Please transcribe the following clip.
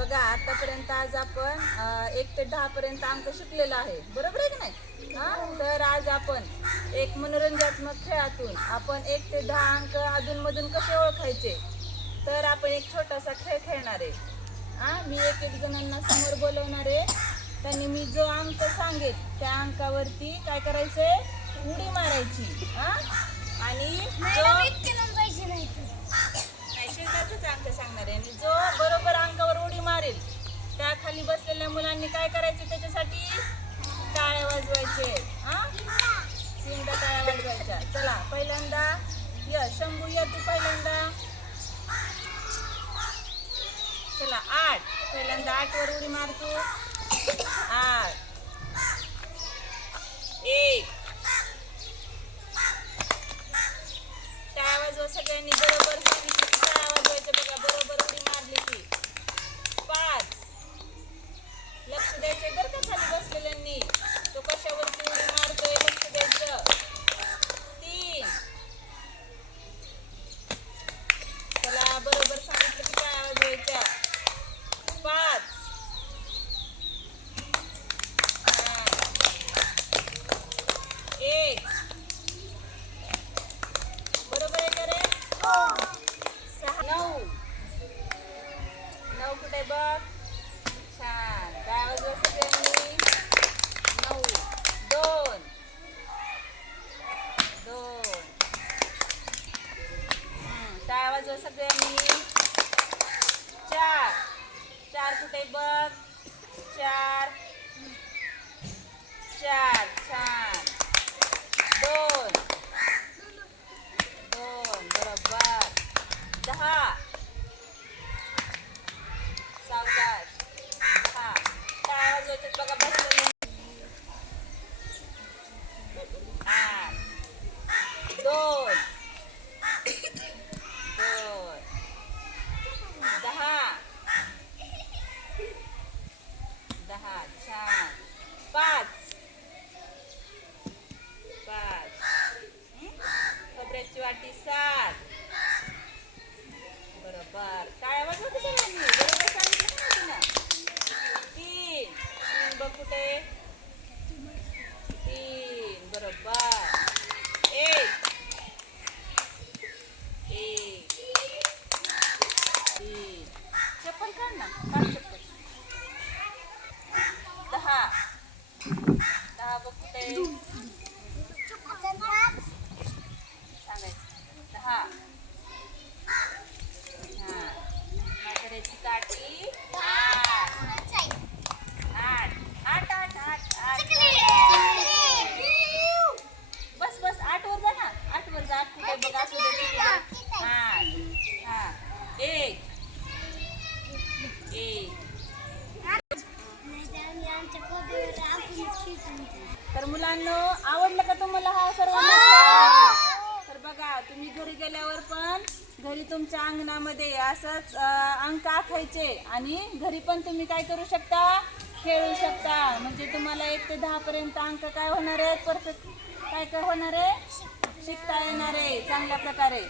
बघा आतापर्यंत आज आपण एक ते दहा पर्यंत अंक शिकलेलो आहे. बरोबर आहे की नाही? हा? तर आज आपण एक मनोरंजनात्मक खेळातून आपण एक ते दहा अंक अधूनमधून कसे ओळखायचे? तर आपण एक छोटासा खेळ खेळणार आहे. हा? मी एक एक जणांना समोर बोलवणार आहे. त्यांनी मी जो अंक सांगेल त्या अंकावरती काय करायचंय? उडी मारायची. हा? आणि जो शेजारचाच अंक सांगणार आहे. आणि जो बरोबर अंकावर उडी मारेल त्या आपल्या मुलांनी काय करायचं त्याच्यासाठी? टाळ्या वाजवायचे. हा? तीनदा टाळ्या वाजवायच्या. चला पहिल्यांदा य शंभू या तू पहिल्यांदा. चला आठ. पहिल्यांदा आठ वर उडी मारतो. आठ. एक. टाळ्या वाजवा सगळ्यांनी बरोबर सांगितलं की टाळ्या वाजवायच्या बघा बरोबर उडी मारली की पाच लक्ष द्यायचंय बरं बसलेल्यांनी तो कशावरती उडी मारतोय लक्ष द्यायचं. तीन. चला बरोबर सांगितलं की टाळ्या वाजवायच्या पाच. हा. एक. बरोबर आहे का रे? सहा. नऊ. नऊ कुठे बघ? छान काय वाजवा सगळ्यांनी नऊ दोन दोन काय टाळ्या सगळ्यांनी चार चार कुठे बघ? चार चार छान दोन दोन बरोबर दहा सावकाश दहा टाळ्या वाजवायच्यात बघा बसलेले आठ दोन दोन दहा दहा छान पाच पाच हं? खोबऱ्याची वाटी सात बरोबर काय वाजवत सगळ्यांनी बरोबर सांगितलं का नाही तुला तीन तीन बघ कुठे तीन बरोबर एक एक तीन चप्पल काढ ना काढ चप्पल दहा दहा बघ कुठे सांगायचं दहा हा म्हाताऱ्याची काठी आठ आठ आठ आठ आठ आठ बस बस आठ वर जा ना आठ वर जा आठ कुठे बघ असू दे तिथे बघ. आठ हा एक एक तर मुलांनो आवडलं का तुम्हाला हा सर्वांना खेळ? तर बघा तुम्ही घरी गेल्यावर पण घरी तुमच्या अंगणामध्ये असंच अंक आखायचे आणि घरी पण तुम्ही काय करू शकता? खेळू शकता. म्हणजे तुम्हाला एक ते दहा पर्यंत अंक काय होणार आहेत? परफेक्ट काय काय होणार आहे? शिकता येणार आहे चांगल्या प्रकारे.